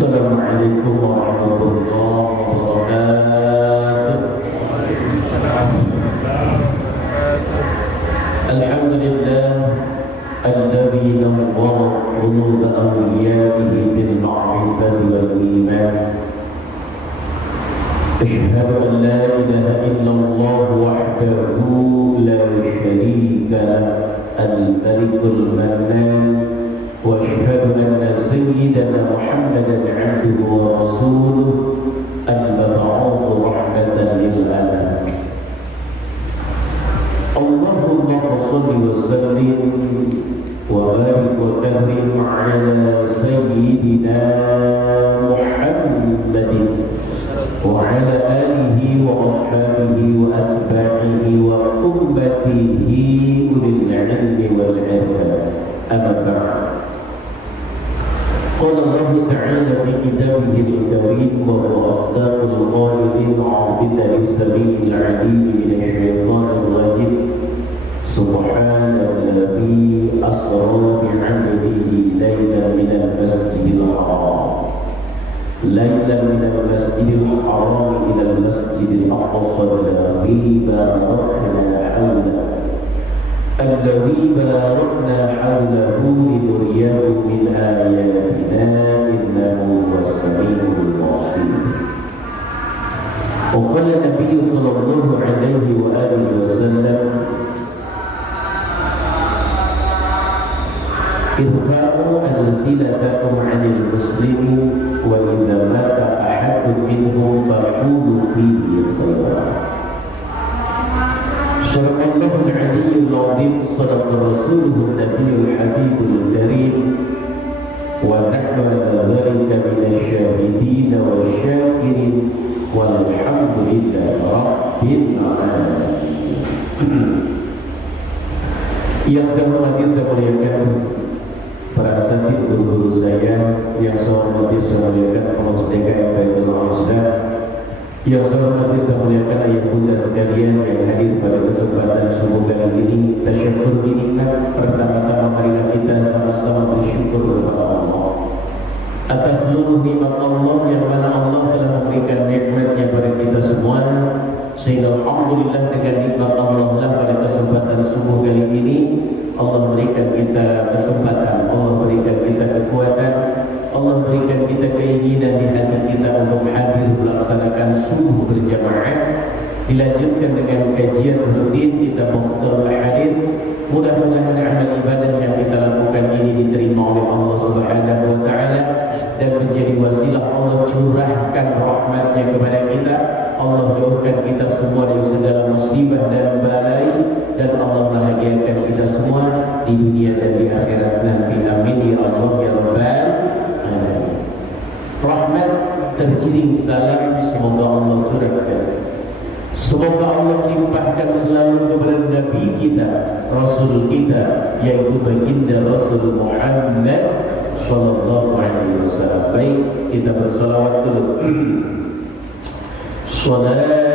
Assalamualaikum warahmatullahi wabarakatuh. Alhamdulillah alladzi nawwara quluba awliyaihi bil ma'rifati wal iman. Asyhadu an la ilaha illallah wahdahu la syarika al-malikul mannan. وأشهد أن سيدنا محمدا عبده ورسوله المبعوث رحمة للعالمين. اللهم صل وسلم وبارك وكرم على سيدنا محمد وعلى آله وأصحابه وأتباعه وأمته أولي العلم والعرفان. أما بعد، قال الله تعالى في كتابه الكريم وهو أصدق القائلين: أعوذ بالله السميع العليم من الشيطان الرجيم. سبحان الذي أسرى بعبده ليلا من المسجد الحرام إلى المسجد الأقصى الذي باركنا حوله لنريه من آياتنا إنه هو السميع البصير. وقال النبي صلى الله عليه وآله وسلم: ارفعوا ألسنتكم عن المسلمين وإذا مات أحد منهم فقولوا فيه خيرا. صدق الله العلي العظيم، صدق رسوله النبي الحبيب الكريم، ونحن على ذلك من الشاهدين والشاكرين، والحمد لله رب العالمين. Yang saya hormati, saya muliakan para asatidz guru saya, yang saya hormati, saya muliakan pengurus DKM Baitul Azhar, yang saya hormati, saya muliakan ayah bunda sekalian yang hadir pada kesempatan subuh kali ini. Tasyukur dinikmat, pertama-tama marilah kita sama-sama bersyukur kepada Allah atas seluruh nikmat Allah yang mana Allah telah memberikan nikmatnya pada kita semua, sehingga alhamdulillah dengan nikmat Allah lah pada kesempatan subuh kali ini Allah berikan kita kesempatan, Allah berikan kita kekuatan, Allah berikan kita keinginan di hati kita untuk hadir melaksanakan subuh berjamaah. Dilanjutkan dengan kajian rutin kita mukhtarul hadis. Mudah-mudahan amal ibadah yang kita lakukan ini diterima oleh Allah Subhanahu wa taala dan menjadi wasilah Allah curahkan rahmatnya kepada kita. Allah jauhkan kita semua dari segala musibah dan balai, dan Allah bahagiakan kita semua di dunia dan di akhirat nanti. Amin ya Allah ya Rabbal alamin. Rahmat teriring salam semoga Allah curahkan, semoga Allah limpahkan selalu kepada Nabi kita, Rasul kita, yaitu baginda Rasul Muhammad sallallahu alaihi wasallam. Baik, kita bersalawat dulu. Salamullah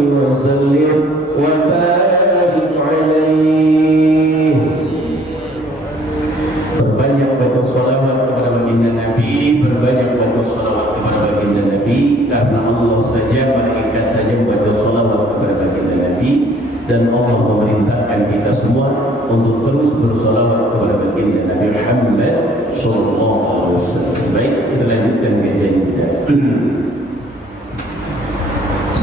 وسلم وبارك عليه. Berbanyak baca salawat kepada baginda Nabi, berbanyak baca salawat kepada baginda Nabi, karena Allah saja, malaikat saja membaca salawat kepada baginda Nabi, dan Allah memerintahkan kita semua untuk terus bersalawat kepada baginda Nabi Muhammad sallallahu alaihi wasallam. Baik, kita lanjutkan kajian kita.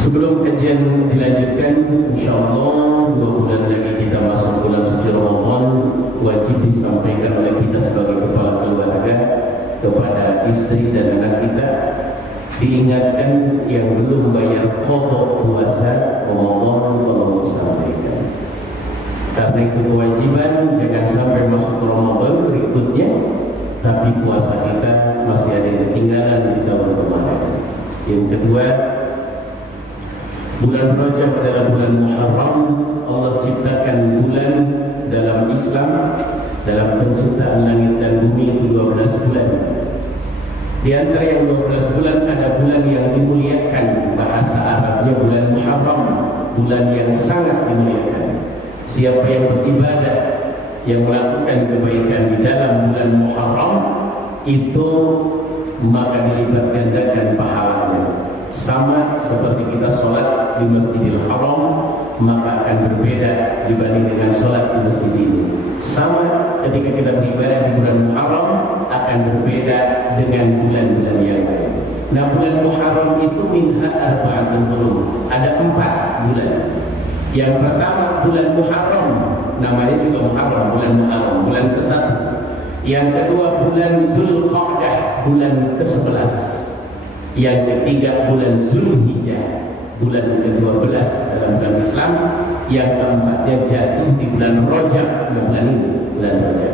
Sebelum kajian dilanjutkan, insyaallah 2 bulan lagi kita masuk bulan suci Ramadan. Wajib disampaikan oleh kita sebagai kepala keluarga kepada istri dan anak kita, diingatkan yang belum bayar qada puasa Ramadan tolong sampaikan. Karena itu kewajiban, jangan sampai masuk Ramadan berikutnya tapi puasa kita masih ada yang ketinggalan di tahun kemarin. Yang kedua, bulan Rajab adalah bulan Muharram. Allah ciptakan bulan dalam Islam, dalam penciptaan langit dan bumi itu 12 bulan. Di antara yang 12 bulan ada bulan yang dimuliakan, bahasa Arabnya bulan Muharram, bulan yang sangat dimuliakan. Siapa yang beribadah, yang melakukan kebaikan di dalam bulan Muharram itu maka dilipat gandakan pahalanya. Sama seperti kita sholat di Masjidil Haram, maka akan berbeda dibanding dengan sholat di masjid ini. Sama ketika kita beribadah di bulan Muharram akan berbeda dengan bulan-bulan yang lain. Nah, bulan Muharram itu minha arba'atun hurum. Ada 4 bulan. Yang pertama bulan Muharram, namanya juga Muharram, bulan Muharram, bulan ke-1. Yang kedua bulan Zulqa'dah, bulan ke-11. Yang ketiga bulan Zulhijjah, bulan ke-12 dalam bulan Islam. Yang keempatnya jatuh di bulan Rajab, bulan ini, bulan Rajab.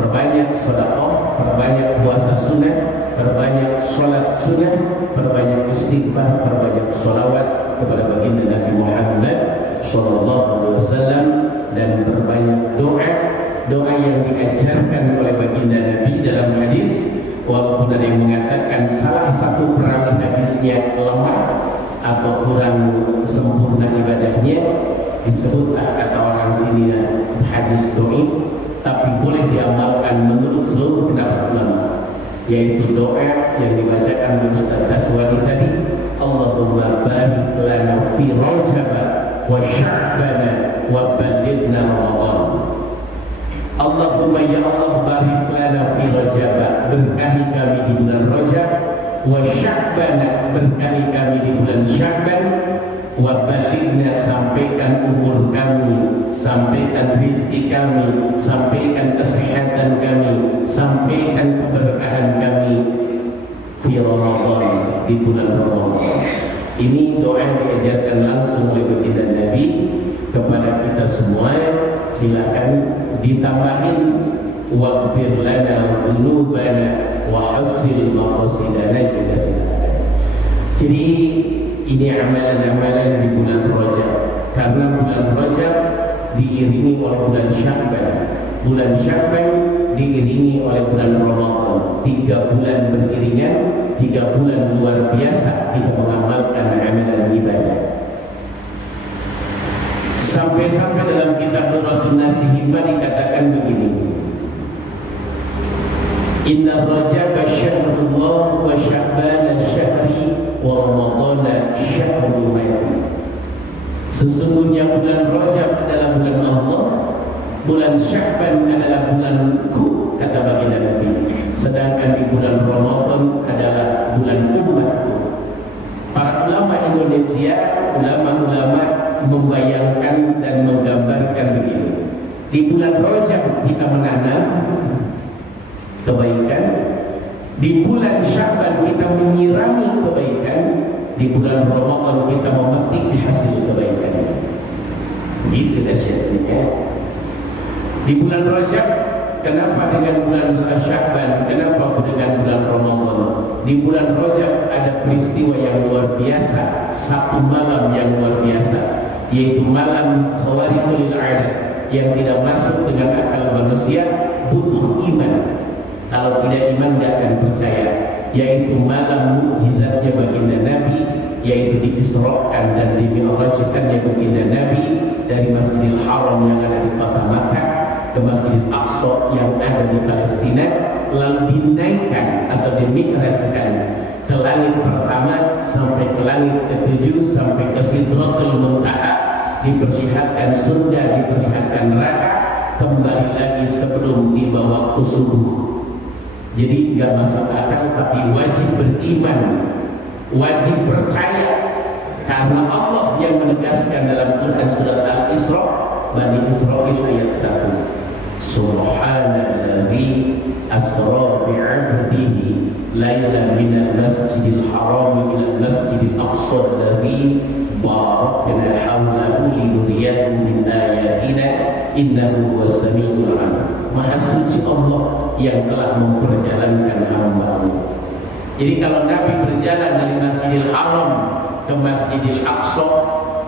Perbanyak sedekah, perbanyak puasa sunnah, perbanyak sholat sunnah, perbanyak istighfar, perbanyak sholawat kepada baginda Nabi Muhammad sallallahu alaihi wasallam, dan perbanyak doa yang diajarkan oleh baginda Nabi dalam hadis. Walaupun ada yang mengatakan salah satu perawi hadisnya lemah atau kurang sempurna ibadahnya, disebutlah kata orang sini hadis dhaif, tapi boleh diamalkan menurut seluruh pendapat ulama, yaitu doa yang dibacakan oleh Ustaz Taswani tadi, Allahumma barik lana fi Rajab wa Sya'ban wa ballighna Ramadan. Allahumma ya Allah barik lana fi Rajab, berkahi kami di bulan Rajab, wa Sya'ban, berkahi kami di bulan Sya'ban, wa balighna, sampaikan umur kami, sampaikan rezeki kami, sampaikan kesehatan kami, sampaikan keberkahan kami fi Ramadan, di bulan Ramadan. Ini doa yang diajarkan langsung oleh baginda Nabi kepada kita semua. Silakan ditambahin waghfir lana dzunubana wa hasil maqasidana juga silakan. Jadi ini amalan-amalan di bulan Rajab, karena bulan Rajab diiringi oleh bulan Sya'ban, bulan Sya'ban diiringi oleh bulan Ramadan. 3 bulan beriringan, 3 bulan luar biasa kita mengamalkan amalan ibadah. Sampai-sampai dalam kitab Nurratun Nasihimah dikatakan begini, Inna Rajab syahrullah wa Sya'ban syahri wa Ramadan syahrul mayyit. Sesungguhnya bulan Rajab adalah bulan Allah, bulan Sya'ban adalah bulanku, kata baginda Nabi. Sedangkan di bulan Ramadan adalah bulan umatku. Para ulama Indonesia, ulama-ulama membayangkan dan menggambarkan begini. Di bulan Rajab kita menanam kebaikan, di bulan Sya'ban kita menyirami kebaikan, di bulan Ramadan kita memetik hasil kebaikan. Begitu dahsyatnya. Di bulan Rajab, kenapa dengan bulan Sya'ban, kenapa dengan bulan Ramadan? Di bulan Rajab ada peristiwa yang luar biasa, satu malam yang luar biasa, yaitu malam khawarikul adat, yang tidak masuk dengan akal manusia, butuh iman. Kalau tidak iman tidak akan percaya, yaitu malam mukjizatnya baginda Nabi yaitu diisrakan dan dimi'rajkannya baginda Nabi dari Masjidil Haram yang ada di kota Makkah ke Masjidil Aqsa yang ada di Palestina, lalu dinaikkan atau dimi'rajkan ke langit pertama sampai ke langit ke-7 sampai ke Sidratul Muntaha, diperlihatkan surga, diperlihatkan neraka, kembali lagi sebelum tiba waktu subuh. Jadi nggak masuk akal, tapi wajib beriman, wajib percaya, karena Allah yang menegaskan dalam Quran surat Al-Isra, Bani Israil ayat 1, Subhanalladzi asra bi'abdihi lailan minal masjidil haram ilal masjidil aqsa alladzi barakna hawlahu linuriyyahu min ayatina innahu huwas samiul alim. Maha suci Allah yang telah memperjalankan hamba-Nya. Jadi kalau Nabi berjalan dari Masjidil Haram ke Masjidil Aqsa,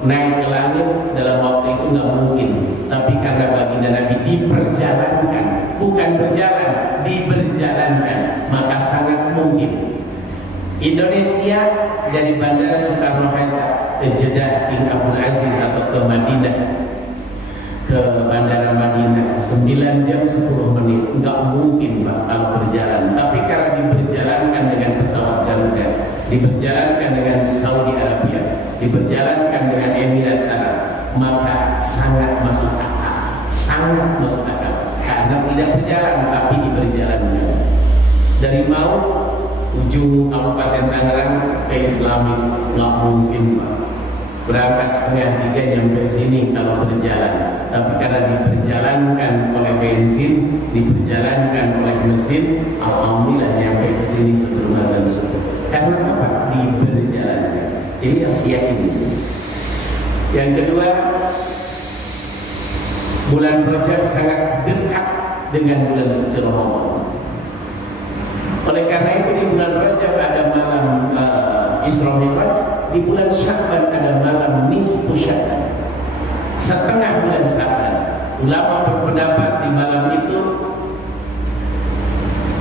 naik ke langit dalam waktu itu nggak mungkin. Tapi karena baginda Nabi diperjalankan, bukan berjalan, diberjalankan, maka sangat mungkin. Indonesia dari Bandara Soekarno-Hatta ke Jeddah King Abdul Aziz atau ke Madinah, ke Bandara Madinah 9 jam 10 menit, nggak mungkin Pak kalau berjalan. Tapi karena diberjalankan dengan pesawat Garuda, diberjalankan dengan Saudi Arabia, diberjalankan dengan Emirat Arab, maka sangat masuk akal, sangat masuk akal. Karena tidak berjalan tapi diberjalankan. Dari Maut ujung Kabupaten Tangerang ke Islamik, nggak mungkin Pak. Berangkat 2:30 nyampe sini kalau berjalan. Tapi karena diperjalankan oleh bensin, diperjalankan oleh mesin, alhamdulillah nyampe ke sini sebelum azan subuh. Karena apa? Diberjalankan. Ini harus yakin. Yang kedua, bulan Rajab sangat dekat dengan bulan suci Ramadan. Oleh karena itu di bulan Rajab ada malam Isra Mi'raj, di bulan Sya'ban ada malam nisfu Sya'ban, setengah bulan Sya'ban. Ulama berpendapat di malam itu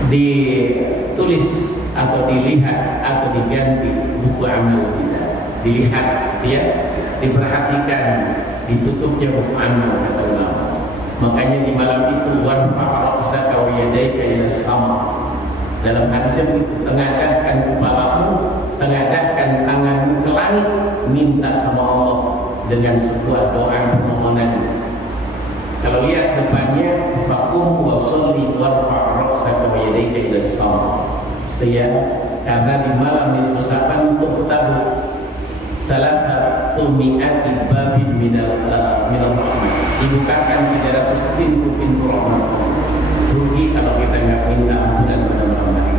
ditulis atau dilihat atau diganti buku amal kita, dilihat ya, diperhatikan ditutupnya buku amal kata ulama. Makanya di malam itu warfa' ra'saka wa yadayka ila sama. Dalam hadis itu, tengadahkan kepalamu, tengadahkan tanganmu ke langit, minta sama Allah dengan sebuah doa permohonan. Kalau lihat depannya, faqum wa sholli warfa' ra'saka wa yadayka ila sama. Ya, karena di malam nisfu Sya'ban tuftahu salatu mi'ati babin minal rahmah, dibukakan 300 pintu rahmat. Rugi kalau kita nggak minta ampunan pada malam hari.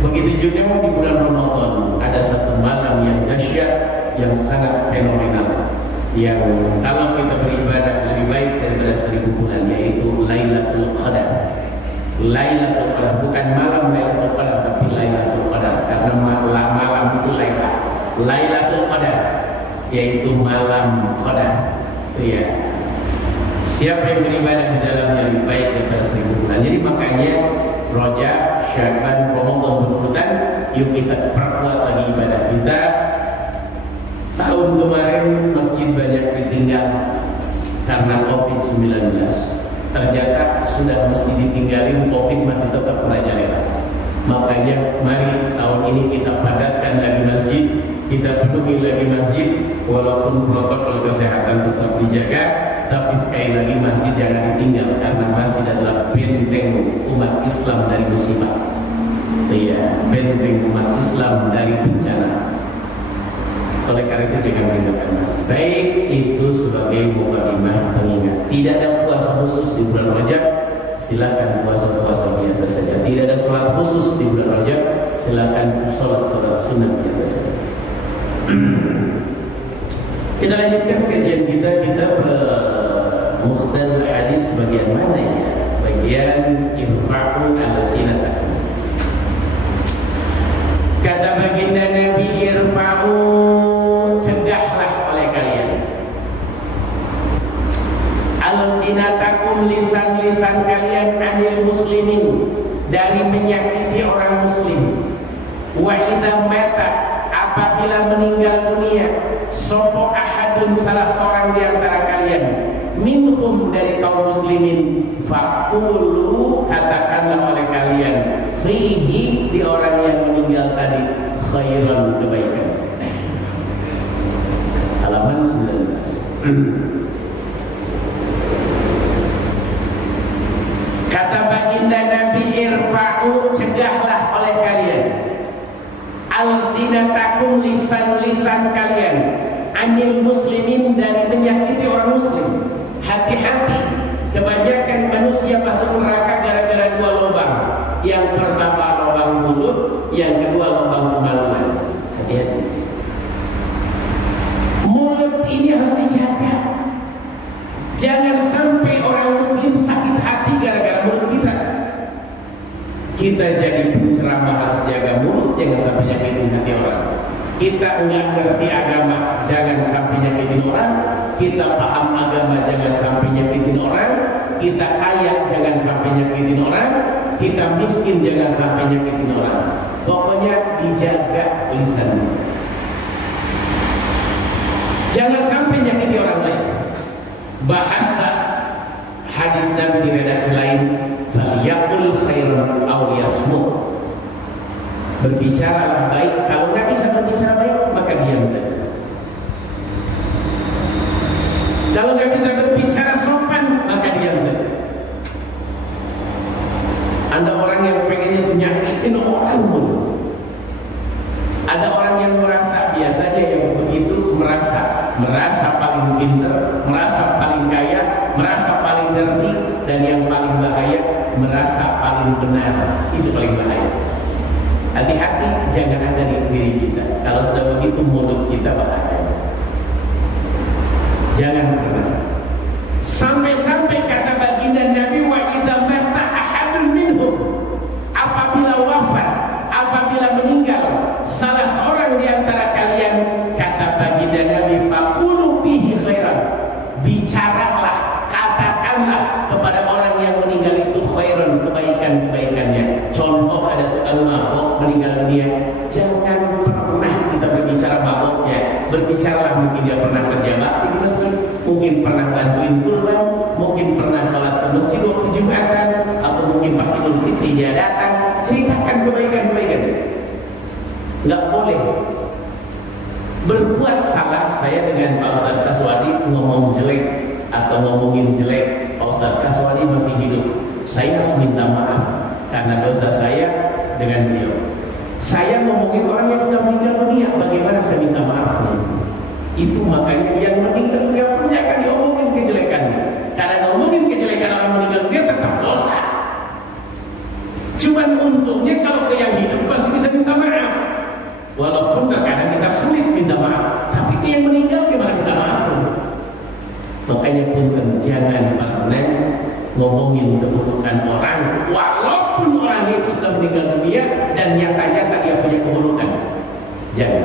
Begitu juga di bulan Ramadan ada satu malam yang dahsyat, yang sangat fenomenal, yang kalau kita beribadah lebih baik daripada 1000 bulan, yaitu Lailatul Qadar. Lailatul Qadar, bukan malam Lailatul Qadar, tapi Lailatul Qadar, karena malam itu Lailatul Qadar, yaitu malam Qadar. Itu ya. Siapa yang beribadah di dalamnya lebih baik daripada 1000 bulan. Jadi makanya Rajab, Sya'ban, Ramadan berurutan. Yuk kita perkuat lagi ibadah kita. Tahun kemarin masjid banyak ditinggal karena COVID-19. Ternyata sudah mesti ditinggalin, COVID masih tetap merajalela. Makanya mari tahun ini kita padatkan lagi masjid, kita penuhi lagi masjid, walaupun protokol kesehatan tetap dijaga. Tapi sekali lagi masjid jangan ditinggal, karena masjid adalah benteng umat Islam dari musibah. Iya, benteng umat Islam dari bencana. Oleh karena itu jangan meninggalkan masjid. Baik, itu sebagai mukadimah pengingat. Tidak ada puasa khusus di bulan Rajab, silakan puasa-puasa biasa saja. Tidak ada sholat khusus di bulan Rajab, silakan sholat sunnah biasa saja. Kita lanjutkan kajian kita Mukhtal hadis bagian mana ya? Bagian irfa'u al-sinatakum. Kata baginda Nabi, irfa'u, cegahlah oleh kalian, al-sinatakum, lisan-lisan kalian, anil muslimin, dari menyakiti orang muslim. Wa idza mata, apabila meninggal sopo ahadun salah seorang di antara kalian minhum dari kaum muslimin faqulu katakanlah oleh kalian fihi di orang yang meninggal tadi khairan kebaikan. Halaman 19. Kata baginda Nabi, irfa'u, cegahlah oleh kalian alsinatakum, lisan-lisan kalian anil muslimin, dari menyakiti orang muslim. Hati-hati, kebanyakan manusia masuk neraka gara-gara dua lubang. Yang pertama lubang mulut, yang kedua lubang kemaluan. Hati-hati, mulut ini harus dijaga. Jangan sampai orang muslim sakit hati gara-gara mulut kita. Kita jadi penceramah harus jaga mulut, jangan sampai nyakitin hati orang. Kita nggak ngerti agama, jangan sampai nyakitin orang. Kita paham agama, jangan sampai nyakitin orang. Kita kaya, jangan sampai nyakitin orang. Kita miskin, jangan sampai nyakitin orang. Pokoknya dijaga lisan. Jangan sampai nyakiti orang lain. Bahasa hadis Nabi di redaksi lain, falyaqul khairan aw yasmut. Berbicara baik, kalau nggak bisa berbicara baik maka diam saja. Kalau nggak bisa berbicara sopan maka diam saja. Ada orang yang pengennya tuh nyakitin orang mulu. Ada orang yang merasa biasanya yang begitu merasa paling pintar, merasa paling kaya, merasa paling ngerti, dan yang paling bahaya merasa paling benar. Itu paling bahaya. Hati-hati, jangan ada di diri kita. Kalau sudah begitu mulut kita bahaya. Jangan pernah. Sampai-sampai kata baginda Nabi, wa idza mata ahadun minhum, apabila wafat, apabila meninggal salah seorang di antara kalian, kata baginda Nabi, faqulu fihi khairan, bicaralah, katakanlah kepada orang yang meninggal itu khairan, kebaikan-kebaikannya. Contoh, ada tukang mabok meninggal dunia, jangan pernah kita berbicara maboknya. Berbicaralah mungkin dia pernah kerja bakti di masjid, mungkin pernah bantuin kurban, mungkin pernah sholat ke masjid waktu Jumatan, atau mungkin pas Idul Fitri dia datang. Ceritakan kebaikan-kebaikan. Nggak boleh berbuat salah. Saya dengan Pak Ustadz Kaswadi ngomong jelek atau ngomongin jelek, Pak Ustadz Kaswadi masih hidup, saya harus minta maaf karena dosa saya dengan beliau. Saya ngomongin orang yang sudah meninggal dunia, bagaimana saya minta maafnya? Itu makanya yang meninggal dunia pun akan diomongin kejelekannya. Karena ngomongin kejelekan orang meninggal dunia tetap dosa. Cuman untungnya kalau ke yang hidup pasti bisa minta maaf. Walaupun terkadang kita sulit minta maaf, tapi ke yang meninggal gimana minta maaf? Makanya punten, jangan pernah ngomongin keburukan orang, walaupun orang itu sudah meninggal dunia dan nyata-nyata dia punya keburukan. Jangan.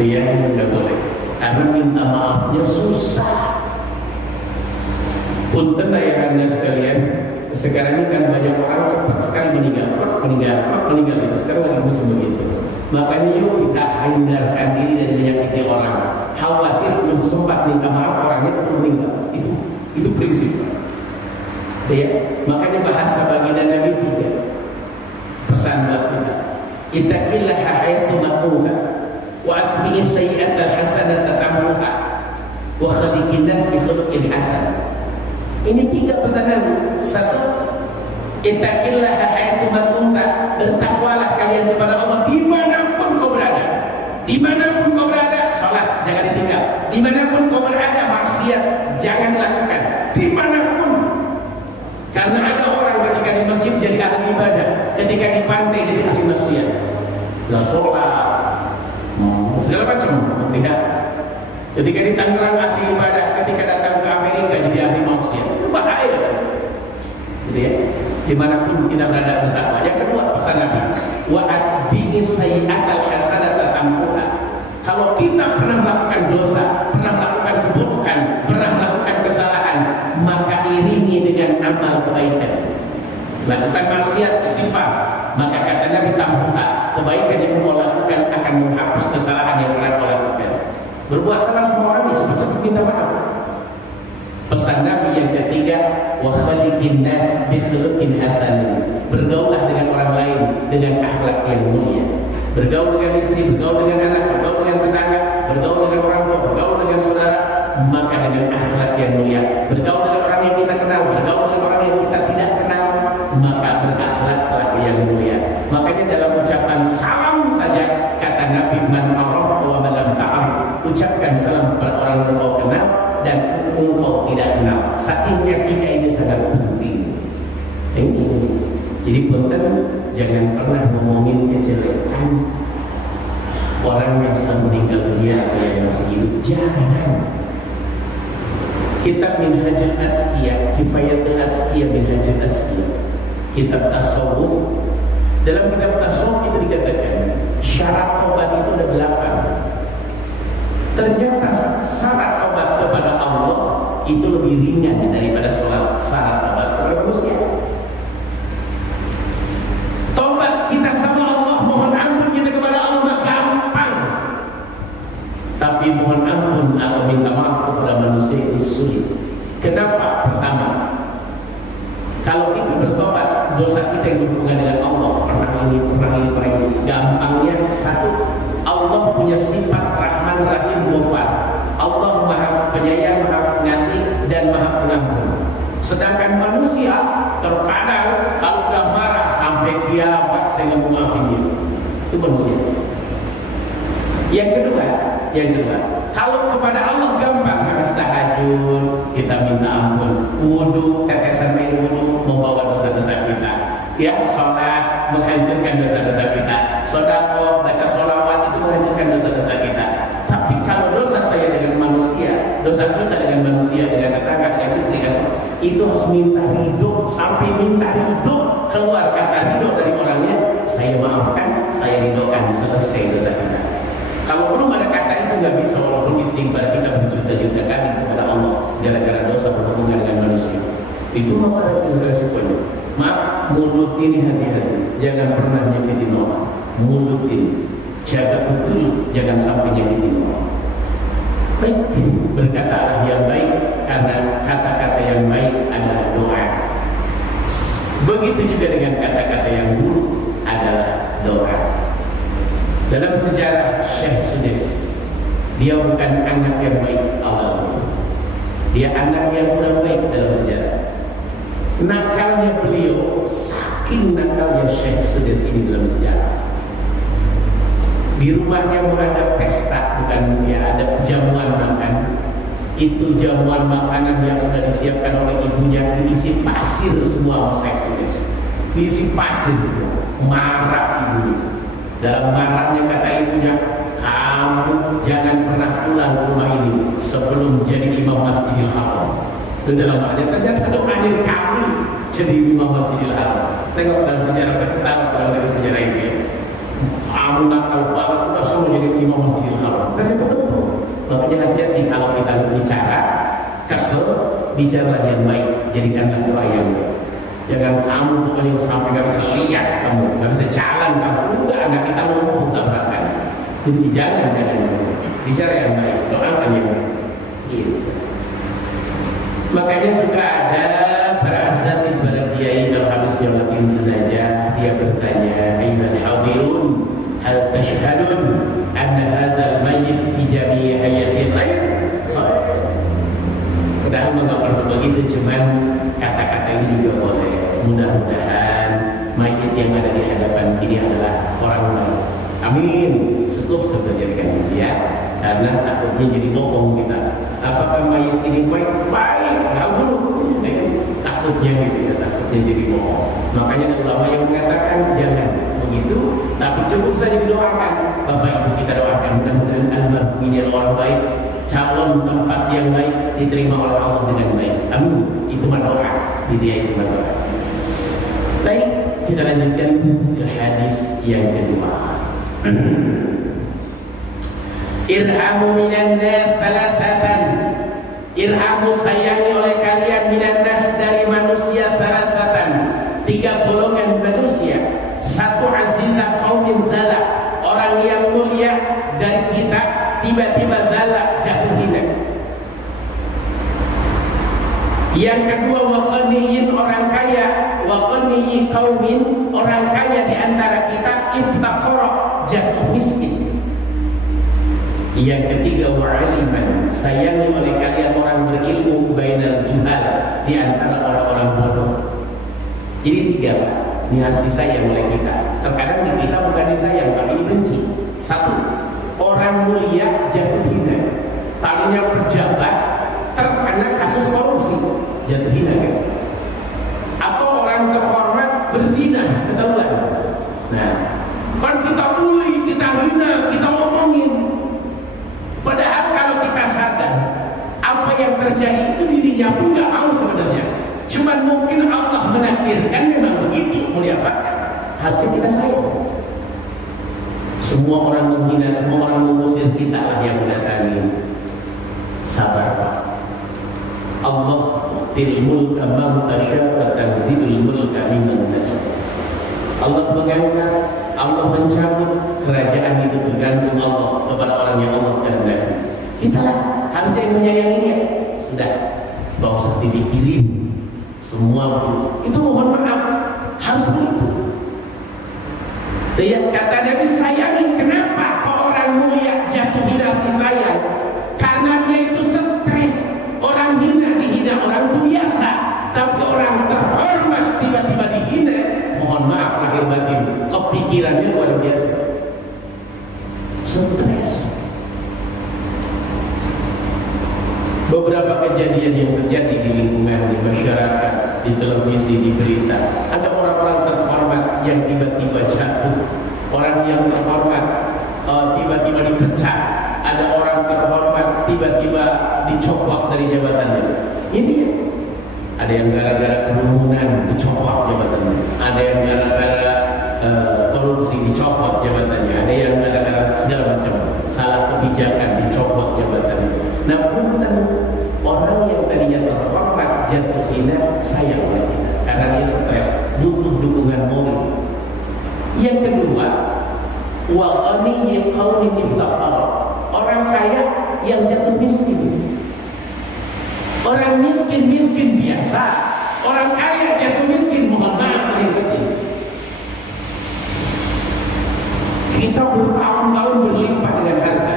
Dia nggak boleh, karena minta maafnya susah. Punten ayahannya sekalian, sekarang ini kan banyak orang cepat sekali meninggal. Sekarang lagi musim begitu. Makanya yuk kita hindarkan diri dari menyakiti orang. Khawatir belum sempat minta maaf orangnya tetap meninggal. Itu prinsip. Ya, makanya bahasa baginda Nabi 3 pesan buat kita. Ittaqillaha haythu maquha wa atbi'is sayyi'atal hasanata tamhuha wa khaliqin nas bi khuluqin hasan. Ini 3 pesan Nabi. 1, ittaqillaha haythu maquha, bertakwalah kalian kepada Allah dimanapun kau berada. Dimanapun kau berada, salat jangan ditinggal. Dimanapun kau berada, maksiat jangan lakukan. Dimanapun. Karena ada orang ketika di masjid jadi ahli ibadah, ketika di pantai jadi ahli maksiat. Nggak sholat, segala macam. Tidak. Ketika di Tangerang ahli ibadah, ketika datang ke Amerika jadi ahli maksiat. Itu bahaya. Gitu ya. Dimanapun kita berada bertakwa. Yang kedua pesan Nabi, wa atbi'is sayyi'atal hasanata tamhuha. Kalau kita pernah melakukan dosa, pernah melakukan keburukan, pernah melakukan kesalahan, maka iringi dengan amal kebaikan. Lakukan maksiat, istighfar, maka kata Nabi tamhuha, kebaikan yang kau lakukan akan menghapus kesalahan yang pernah kau lakukan. Berbuat salah sama orang cepat-cepat minta maaf. Pesan Nabi yang ketiga, wa khaliqin nas bi khuluqin hasan. Bergaulah dengan orang lain dengan akhlak yang mulia. Bergaul dengan istri, bergaul dengan anak, bergaul dengan tetangga, bergaul dengan orang tua, bergaul dengan saudara, maka dengan akhlak yang mulia. Bergaul dengan orang yang kita kenal, bergaul dengan orang yang kita tidak kenal, maka berakhlaklah yang mulia. Makanya dalam ucapan salam saja kata Nabi, man arafa wa man lam ta'arif. Ucapkan salam kepada orang yang kau kenal dan engkau tidak kenal. Saking etika ini sangat penting. Ini. Jadi punten, jangan pernah ngomongin kejelekan orang yang sudah meninggal dunia atau yang masih hidup. Jangan. Kitab Minhajul Azkiyah, Kifayatul Azkiyah, Minhajul Azkiyah, kitab tasawuf. Dalam kitab tasawuf itu dikatakan syarat taubat itu ada 8. Ternyata syarat taubat kepada Allah itu lebih ringan daripada syarat taubat kepada manusia. Taubat kita sama Allah, mohon ampun kita kepada Allah gampang. Tapi mohon ampun atau minta maaf kepada manusia itu sulit. Kenapa? Pertama, kalau kita bertobat, dosa kita yang berhubungan dengan Allah, pernah ini. Gampangnya satu, Allah punya sifat Rahman, Rahim, Ghafar. Allah Maha Penyayang, Maha Pengasih, dan Maha Pengampun. Sedangkan manusia terkadang kalau sudah marah sampai kiamat saya nggak mau maafin dia. Itu manusia. Yang kedua, kalau kepada Allah gampang, habis tahajud kita minta ampun, wudu, tetesan air wudu membawa dosa-dosa kita. Ya, sholat menghancurkan dosa-dosa kita. Sedekah, baca sholawat itu menghancurkan dosa-dosa kita. Tapi kalau dosa saya dengan manusia, dosa kita dengan manusia, dengan tetangga, dengan istri, itu harus minta ridho, sampai minta ridho, keluar kata ridho dari orangnya, saya maafkan, saya ridhokan, selesai dosa kita. Kalau belum ada kata itu nggak bisa, walaupun istighfar kita berjuta-juta kali kepada Allah gara-gara dosa berhubungan dengan manusia. Itu maka ada resikonya. Maaf, mulutin hati-hati, jangan pernah nyakitin orang. Mulutin, jaga betul, jangan sampai nyakitin orang. Baik, berkatalah yang baik, karena kata-kata yang baik adalah doa. Begitu juga dengan kata-kata yang buruk adalah doa. Dalam sejarah Syekh Sudais, dia bukan anak yang baik awalnya. Dia anak yang kurang baik dalam sejarah. Nakalnya beliau, saking nakalnya Syekh Sudais ini dalam sejarah. Di rumahnya mau ada pesta, bukan ya, ada jamuan makan. Itu jamuan makanan yang sudah disiapkan oleh ibunya diisi pasir semua sama Syekh Sudais. Diisi pasir, marah ibunya. Dalam marahnya kata ibunya, kamu jangan pernah pulang ke rumah ini sebelum jadi imam Masjidil Haram. Itu dalam artinya ternyata doanya kami jadi imam Masjidil Haram. Tengok dalam sejarah sekitar, dalam sejarah ini ya. Kamu nakal banget, udah suruh jadi imam Masjidil Haram. Ternyata betul. Makanya hati-hati kalau kita bicara kesel, bicaralah yang baik, jadikanlah doa yang baik. Jangan kamu pokoknya sampai nggak bisa lihat kamu, nggak bisa jalan kamu, udah anak kita lumpuh tabrakan. Jadi jangan bicara yang baik, doakan yang baik. Gitu. Makanya suka ada para asatid, para kiai kalau habisnya makin sengaja dia bertanya, ayyuhal hadirun, hal tashhadun anna hadzal mayyit fi jami'i hayati khair? Padahal nggak perlu begitu, cuman kata-kata ini juga boleh. Mudah-mudahan mayit yang ada di hadapan ini adalah orang baik. Amin. Cukup terjadikan ya, karena takutnya jadi bohong kita. Apakah mayit ini baik? Baik, nggak buruk. Takutnya gitu ya, takutnya jadi bohong. Makanya ada ulama yang mengatakan jangan begitu, tapi cukup saja didoakan. Bapak Ibu kita doakan mudah-mudahan almarhum ini adalah orang baik, calon tempat yang baik diterima oleh Allah dengan baik. Amin. Itu doa di dia itu doa. Baik, kita lanjutkan ke hadis yang kedua. Irhamu minan nas thalathatan. Irhamu sayangi oleh kalian minan nas dari manusia thalathatan. 3 golongan manusia. 1 azizah qaumin dala, orang yang mulia dari kita tiba-tiba tiba-tiba dala jatuh hina. Yang kedua, wa ghaniyin, orang kaya, wa ghaniyi qaumin, orang kaya di antara kita iftaqara, jatuh miskin. Yang ketiga, wa aliman, sayangi oleh kalian orang berilmu, bainal juhal, di antara orang-orang bodoh. Jadi tiga, Pak, ini harus disayang oleh kita. Terkadang di kita bukan disayang, tapi dibenci. Satu, orang mulia jatuh hina. Tadinya pejabat terkena kasus korupsi, jatuh hina kan? Atau orang terhormat berzina, ketahuan. Nah, kan kita bully, kita hina, kita ngomongin. Padahal kalau kita sadar apa yang terjadi itu dirinya pun nggak mau sebenarnya. Cuman mungkin Allah menakdirkan memang begitu, mau diapakan? Harusnya kita sayang. Semua orang menghina, semua orang mengusir, kita lah yang mendatangi. Sabar, Pak. Allah tu'til mulka man tasya wa tanzilul mulka mimman tasya. Allah mengangkat, Allah mencabut, kerajaan itu tergantung Allah kepada orang yang Allah kehendaki. Itulah harusnya yang menyayangi dia. Sudah, gak usah dipikirin. Semua itu mohon maaf, harus begitu. Kata Nabi, sayangin. Kenapa kok orang mulia jatuh hina sayang? Karena dia itu stres. Orang hina dihina orang itu biasa, tapi orang terhormat tiba-tiba dihina, mohon maaf lahir batin, kepikirannya luar biasa. Stres. Beberapa kejadian yang terjadi di lingkungan, di masyarakat, di televisi, di berita, ada orang-orang terhormat yang tiba-tiba jatuh, orang yang terhormat tiba-tiba dipecat, ada orang terhormat tiba-tiba dicopot dari jabatannya. Ini ya. Ada yang gara-gara kerumunan dicopot jabatannya, ada yang gara-gara korupsi dicopot jabatannya, ada yang gara-gara segala macam salah kebijakan dicopot jabatannya. Nah, punten orang yang tadinya terhormat jatuh hina, sayang oleh kita karena dia stres, butuh dukungan moral. Yang kedua, wa ghaniyyi qaumin iftaqara, orang kaya yang jatuh miskin. Orang miskin biasa, orang kaya jatuh miskin, mohon maaf lahir batin. Kita bertahun-tahun berlimpah dengan harta,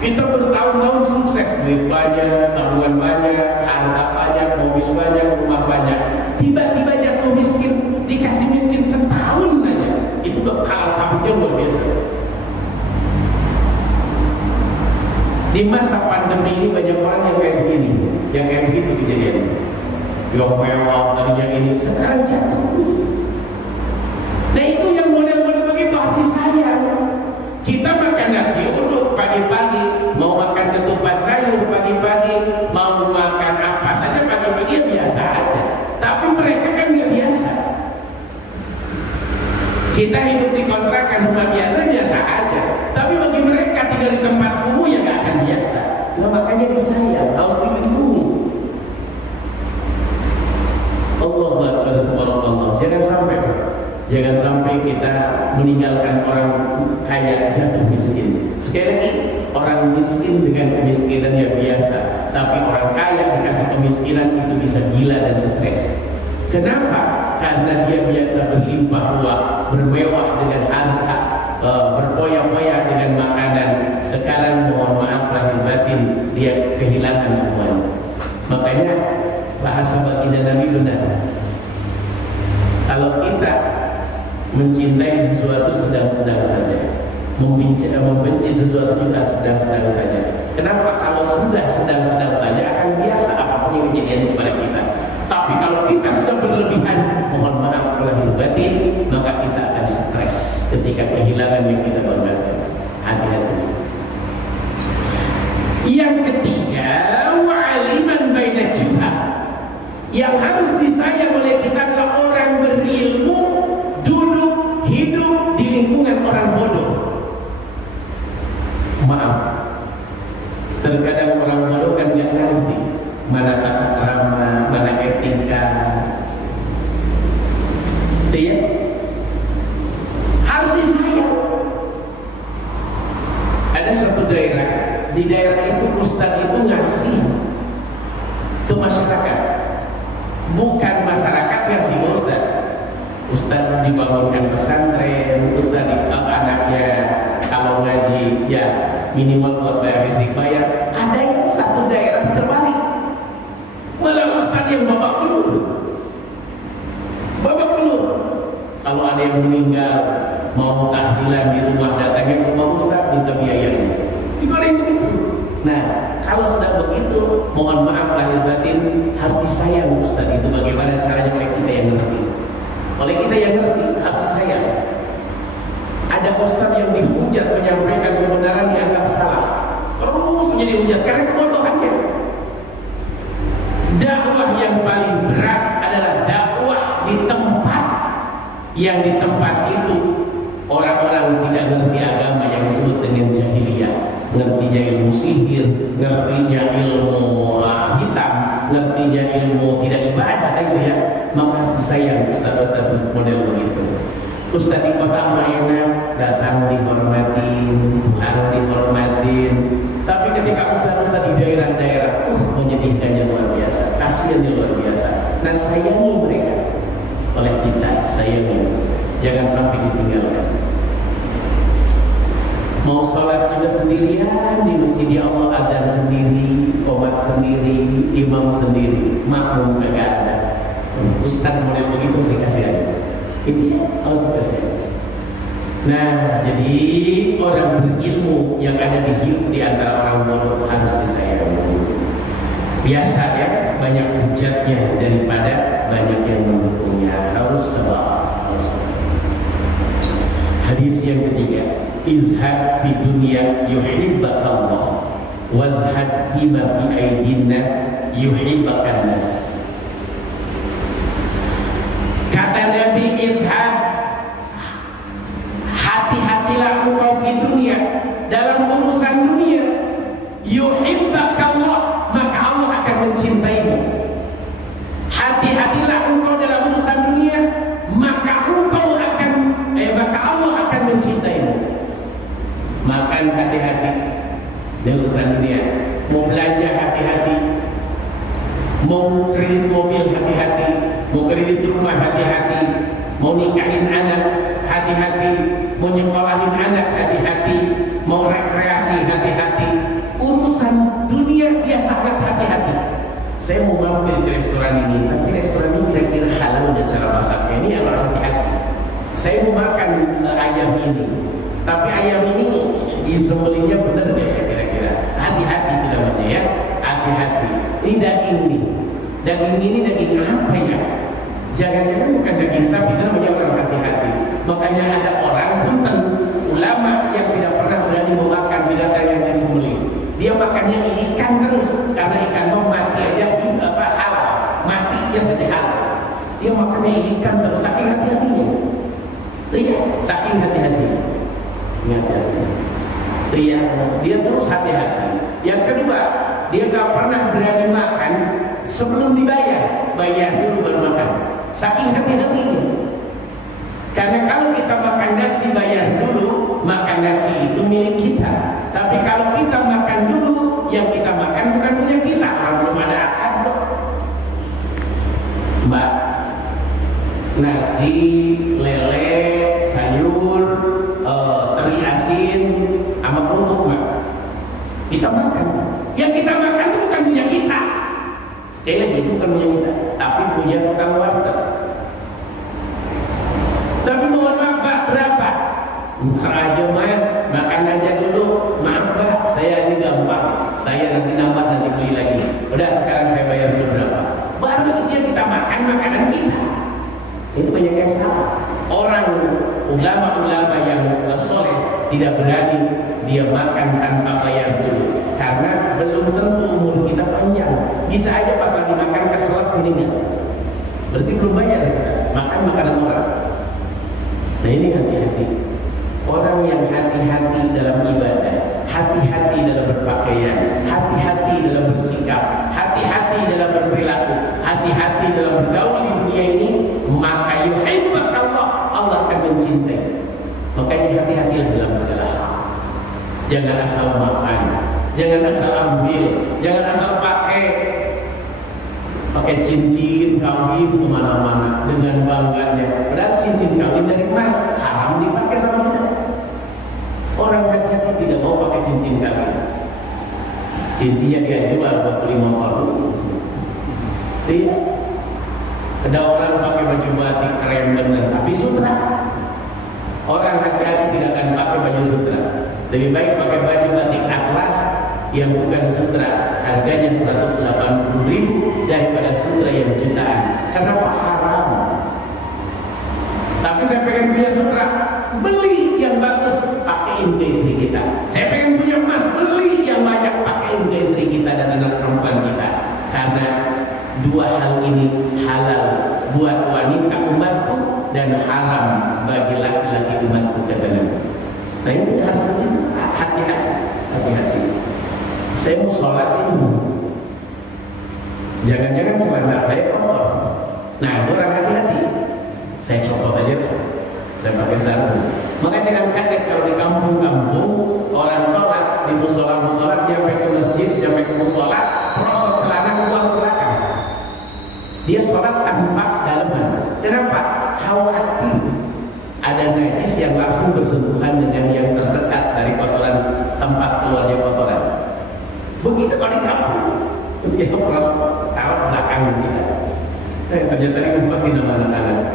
kita bertahun-tahun sukses, duit banyak, tabungan banyak, harta banyak, mobil banyak, rumah banyak. Tiba-tiba jatuh miskin, dikasih miskin setahun aja, itu udah kalah kabutnya luar biasa. Di masa pandemi ini banyak orang yang kayak begini, yang kayak begitu kejadian. Yang mewah tadinya ini, sekarang jatuh miskin. Nah, itu yang model-model begitu hati sayang. Kita makan nasi uduk pagi-pagi, mau makan ketupat sayur pagi-pagi, mau makan apa saja pagi-pagi, ya biasa aja. Tapi mereka kan nggak biasa. Kita hidup di kontrakan rumah biasa aja. Tapi bagi mereka tinggal di tempat kumuh ya nggak akan biasa. Nah, makanya disayang, harus dilindungi. Allahu Akbar, Allah. Jangan sampai kita meninggalkan orang kaya jatuh miskin. Sekali lagi, orang miskin dengan kemiskinan yang biasa, tapi orang kaya dikasih kemiskinan itu bisa gila dan stres. Kenapa? Karena dia biasa berlimpah ruah, bermewah dengan harta, berpoya-poya dengan makanan. Sekarang mohon maaf lahir batin, dia kehilangan semuanya. Makanya bahasa baginda Nabi benar. Kalau kita mencintai sesuatu sedang-sedang saja, membenci sesuatu juga sedang-sedang saja. Kenapa? Kalau sudah sedang-sedang saja akan biasa apapun yang kejadian kepada kita. Tapi kalau kita sudah berlebihan, mohon maaf lahir batin, maka kita akan stres ketika kehilangan yang kita banggakan. Hati-hati. Yang ketiga, wa'aliman baina juhal. Yang harus disayang oleh kita adalah orang berilmu, duduk, hidup di lingkungan orang bodoh. Maaf, terkadang orang bodoh kan nggak ngerti mana tata krama, mana etika. Itu ya, harus disayang. Ada satu daerah di daerah itu ustadz itu ngasih ke masyarakat, bukan masyarakat ngasih ke ustadz. Ustadz dibangunkan pesantren, ustadz anaknya kalau ngaji ya minimal buat bayar listrik bayar. Ada yang satu daerah terbalik, malah ustadz yang babak belur. Kalau ada yang meninggal mau tahlilan di rumah, datangnya ke rumah ustadz minta biayanya. Itu ada yang begitu. Nah, kalau sudah begitu, mohon maaf lahir batin, harus disayang ustadz itu. Bagaimana caranya oleh kita yang ngerti? Oleh kita yang ngerti harus disayang. Ada ustadz yang dihujat menyampaikan kebenaran dianggap salah, terus menjadi hujat karena kebodohannya. Dakwah yang paling berat adalah dakwah di tempat yang di tempat itu orang-orang tidak ngerti agama yang disebut dengan jahiliyah, ngertinya ilmu sihir, ngertinya ilmu hitam, ngertinya ilmu tidak ibadah itu ya. Maka harus disayang ustaz-ustaz model begitu. Ustaz di kota enak, datang dihormatin, pulang dihormatin. Tapi ketika ustaz-ustaz di daerah-daerah, menyedihkannya luar biasa, kasihannya luar biasa. Nah, sayangi mereka. Oleh kita, sayangi, jangan sampai ditinggalkan. Mau sholat juga sendirian di masjid ya Allah, adzan sendiri, qomat sendiri, imam sendiri, makmum kagak ada. Ustaz model begitu sih kasihan. Itu harus dikasih. Nah, jadi orang berilmu yang ada di antara orang bodoh harus disayangi. Biasa ya, banyak hujatnya daripada banyak yang mendukungnya. Harus sabar. Hadis yang ketiga, izhad fi dunya yuhibbaka Allah, wazhad fi ma fi aydin nas yuhibbakan nas. Kata Nabi, izhad, hati-hatilah engkau di dunia, dalam urusan dunia, yuhibbaka Allah, maka Allah akan mencintaimu. Hati-hatilah engkau dalam urusan dunia, maka Allah akan mencintaimu. Makan hati-hati dalam urusan dunia, mau belanja hati-hati, mau kredit mobil hati-hati, mau kredit rumah hati-hati, mau nikahin anak hati-hati, mau nyekolahin anak hati-hati, mau rekreasi hati-hati. Urusan dunia dia sangat hati-hati. Saya mau mampir ke restoran ini, tapi restoran ini kira-kira halal dan cara masaknya ini yang hati-hati. Saya mau makan ayam ini, tapi ayam ini disembelihnya benar deh kira-kira. Hati-hati itu namanya ya, hati-hati. Ini daging ini. Daging ini daging apa ya? Jangan-jangan bukan daging sapi, namanya orang hati-hati. Makanya ada orang punten, ulama yang tidak pernah berani memakan binatang yang disembelih. Dia makannya ikan terus, karena ikan mau mati aja halal, matinya saja halal. Dia makannya ikan terus, saking hati-hatinya. Iya, saking hati-hati. Iya, dia terus hati-hati. Yang kedua, dia gak pernah berani makan sebelum dibayar, bayar dulu baru makan. Saking hati-hatinya. Karena kalau kita makan nasi bayar dulu, makan nasi itu milik kita. Tapi kalau kita makan dulu, yang kita makan bukan punya kita. Belum ada akad. Mbak, nasi, lele, sayur, teri asin, sama kerupuk, Mbak. Kita makan. Yang kita makan itu bukan punya kita. Sekali lagi itu bukan punya kita, tapi punya tukang warteg. Tapi mohon maaf, Pak, berapa? Ntar aja Mas, makan aja dulu. Maaf Pak, saya ini gampang. Saya nanti nambah, nanti beli lagi. Udah sekarang saya bayar dulu berapa? Baru dia kita makan makanan kita. Itu banyak yang salah. Orang ulama-ulama yang soleh tidak berani dia makan tanpa bayar dulu, karena belum tentu umur kita panjang. Bisa aja pas lagi makan keselak meninggal. Berarti belum bayar makan makanan orang. Nah ini hati-hati. Orang yang hati-hati dalam ibadah, hati-hati dalam berpakaian, hati-hati dalam bersikap, hati-hati dalam berperilaku, hati-hati dalam bergaul di dunia ini, maka yuhibbaka Allah, Allah akan mencintai. Makanya hati-hatilah dalam segala hal. Jangan asal makan, Jangan asal ambil, jangan asal pakai cincin kawin kemana-mana dengan bangganya. Padahal cincin kawin dari emas haram dipakai sama kita. Orang hati-hati tidak mau pakai cincin kawin. Cincinnya dia jual 25 Tidak. Ada orang pakai baju batik keren bener, tapi sutra. Orang hati-hati tidak akan pakai baju sutra. Lebih baik pakai baju batik atlas yang bukan sutra, harganya 180.000 daripada sutra yang jutaan. Kenapa haram? Tapi saya pengen punya sutra, beli yang bagus, pakaiin ke istri kita. Saya pengen punya emas, beli yang banyak, pakaiin ke istri kita dan anak perempuan kita. Karena dua hal ini halal buat wanita umatku dan haram bagi laki-laki umatku, kata Nabi. Nah ini harus hati-hati. Saya mau sholat ini, jangan-jangan celana saya kotor. Nah itu orang hati-hati. Saya copot aja, saya pakai sarung. Makanya jangan kaget kalau di kampung-kampung orang sholat di musola-musola, sampai ke masjid, sampai ke musola, prosot celana keluar ke belakang. Dia sholat tanpa dalaman. Kenapa? Khawatir ada najis yang langsung bersentuhan dengan yang terdekat dari kotoran, tempat keluarnya kotoran. Begitu kalau di kampung, dia prosot taruh belakang kita. Ternyata ini umpati nama anak-anak.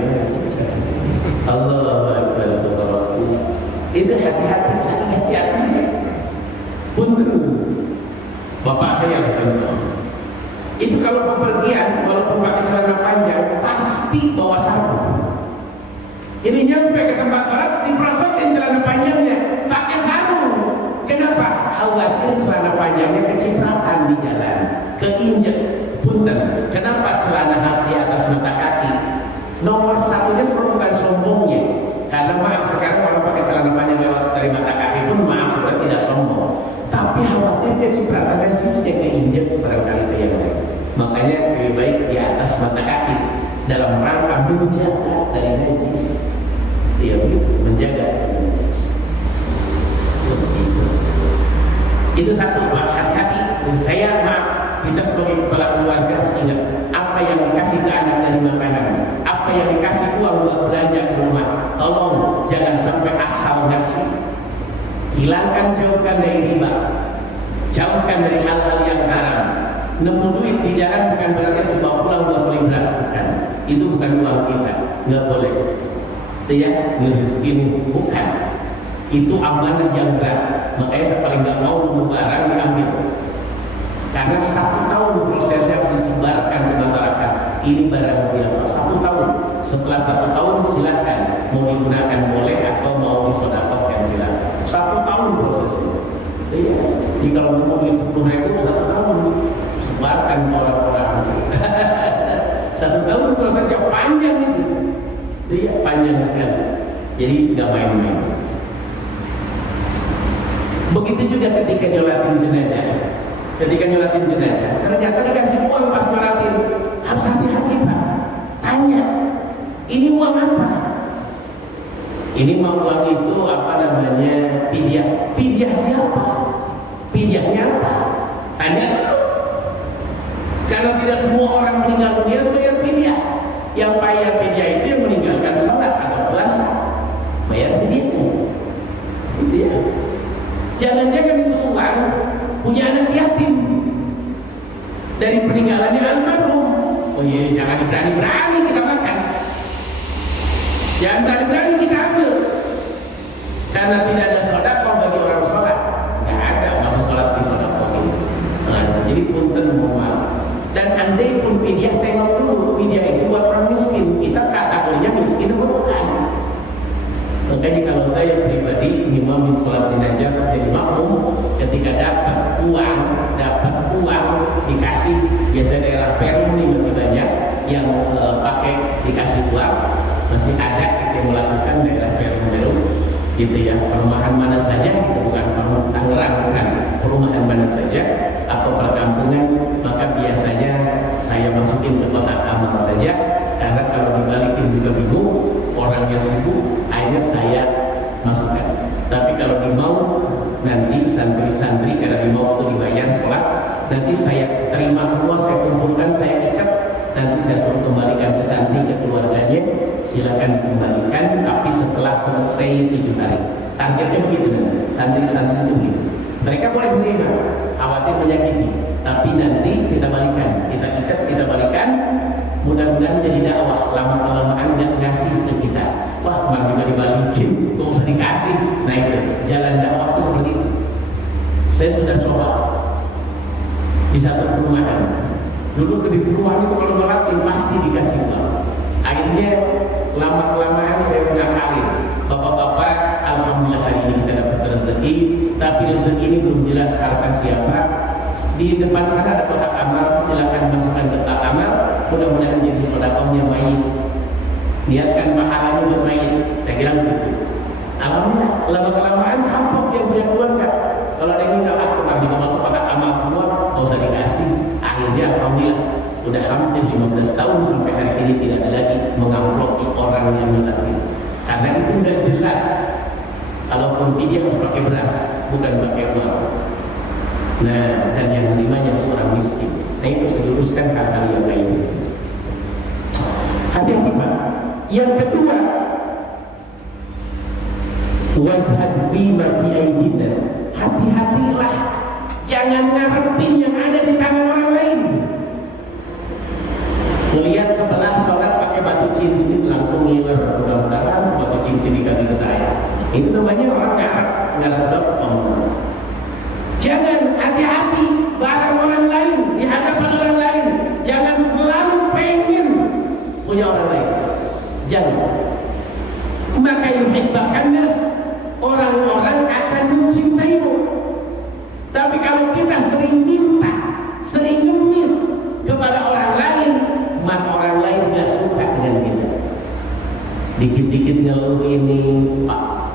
Allahu Akbar. Itu hati-hati, saling hati-hati. Punten. Bapak saya contoh. Itu kalau bepergian, walaupun pakai celana panjang, pasti bawa sarung. Ini nyampe ke tempat sholat, diprosotin celana panjangnya, pakai sarung. Kenapa? Khawatir celana panjangnya kecipratan di jalan, keinjek. Punten. Kenapa celana harus di atas mata kaki? Nomor satunya bukan sombongnya, karena maaf sekarang orang pakai celana panjang lewat dari mata kaki pun maaf sudah tidak sombong. Tapi khawatir kecipratan najisnya keinjek barangkali ke yang lain. Makanya lebih baik di atas mata kaki dalam rangka menjaga dari najis. Iya, menjaga dari najis. Itu satu, hati-hati. Saya maaf, kita sebagai kepala keluarga harus ingat apa yang dikasih ke anak dari makanan, apa yang dikasih uang buat belanja ke rumah. Tolong jangan sampai asal ngasih. Hilangkan, jauhkan dari riba, jauhkan dari hal-hal yang haram. Nemu duit di jalan bukan berarti sudah pulang buat beli beras, bukan. Itu bukan uang kita, nggak boleh. Itu ya, rezeki bukan. Itu amanah yang berat. Makanya saya paling nggak mau nemu barang diambil. Karena 1 tahun prosesnya harus disebarkan ke masyarakat. Ini barang siapa? 1 tahun. Setelah 1 tahun silahkan mau digunakan boleh atau mau disodakotkan silahkan. 1 tahun prosesnya. Iya. Jadi kalau mau beli 10.000 1 tahun sebarkan orang-orang. 1 tahun prosesnya panjang itu. Iya, panjang sekali. Jadi nggak main-main. Begitu juga ketika nyolatin jenazah. Ketika nyolatin jenazah, ternyata dikasih uang pas nyolatin. Harus hati-hati Pak. Tanya, ini uang apa? Ini mau uang itu apa namanya? Pidyah. Pidyah siapa? Pidyahnya apa? Tanya dulu. Karena tidak semua orang meninggal dunia harus bayar pidyah. Yang bayar pidyah itu yang meninggalkan sholat atau puasa. Bayar pidyahnya. Pidyah. Jangan-jangan itu uang punya anak yatim dari peninggalannya almarhum. Oh iya, jangan berani-berani kita makan, jangan berani-berani kita ambil, karena tidak ada sedekah bagi orang sholat. Nggak ada masa sholat di sedekah ini. Nah, jadi punten mohon. Dan andai pun fidyah, tengok dulu fidyah itu buat orang miskin. Kita kategorinya miskin atau bukan? Makanya kalau saya pribadi ngimamin sholat jenazah jadi makmum, ketika dapat uang dikasih, biasanya daerah Peru ini masih banyak yang pakai dikasih uang, masih ada kita melakukan daerah Peru gitu ya, perumahan mana saja, gitu, bukan Tangerang, bukan perumahan mana saja atau perkampungan, maka biasanya saya masukin ke kotak amal saja, karena kalau dibalikin juga bingung, orangnya sibuk, akhirnya saya masukkan. Tapi kalau dimau nanti santri-santri karena dimau itu nanti saya terima semua, saya kumpulkan, saya ikat, nanti saya suruh kembalikan ke santri, ke keluarganya, silakan dikembalikan, tapi setelah selesai 7 hari. Targetnya begitu, santri-santri itu begitu. Mereka boleh menerima, khawatir menyakiti, tapi nanti kita balikan, kita ikat, kita balikan. Mudah-mudahan jadi dakwah. Lama-kelamaan nggak ngasih ke kita, wah malah juga dibalikin, nggak usah dikasih. Nah itu jalan dakwah itu seperti itu. Saya sudah coba di satu perumahan. Dulu di perumahan itu kalau ngelatin pasti dikasih uang. Akhirnya lama-kelamaan saya mengakalin, bapak-bapak, alhamdulillah hari ini kita dapat rezeki, tapi rezeki ini belum jelas harta siapa. Di depan sana ada kotak amal, silakan masukkan ke kotak amal. Mudah-mudahan jadi sedekahnya baik. Niatkan pahalanya bermain. Saya kira begitu. Alhamdulillah, lama-kelamaan kapok yang punya keluarga. Kalau ada yang minta kemarin juga masuk kotak amal semua, nggak usah dikasih. Akhirnya alhamdulillah, udah hampir 15 tahun sampai hari ini tidak ada lagi mengamploki orang yang melatih. Karena itu udah jelas. Kalaupun dia harus pakai beras, bukan pakai uang. Nah, dan yang menerimanya harus orang miskin. Nah itu seluruskan hal-hal yang lain. Hati-hati Pak. Yang kedua, wazhad bima fi aidinnas. Hati-hatilah, jangan ngarepin yang ada di tangan orang lain. Melihat sebelah sholat pakai batu cincin langsung ngiler, mudah-mudahan batu cincin dikasih ke saya. Itu namanya orang ngarep Allah. Jangan, hati-hati barang orang lain di hadapan orang lain. Jangan selalu pengen punya orang lain. Jangan. Maka yuhibbakan nas, orang-orang akan mencintaimu. Tapi kalau kita sering minta, sering ngemis kepada orang lain, maka orang lain gak suka dengan kita. Dikit-dikit ngeluh ini, Pak,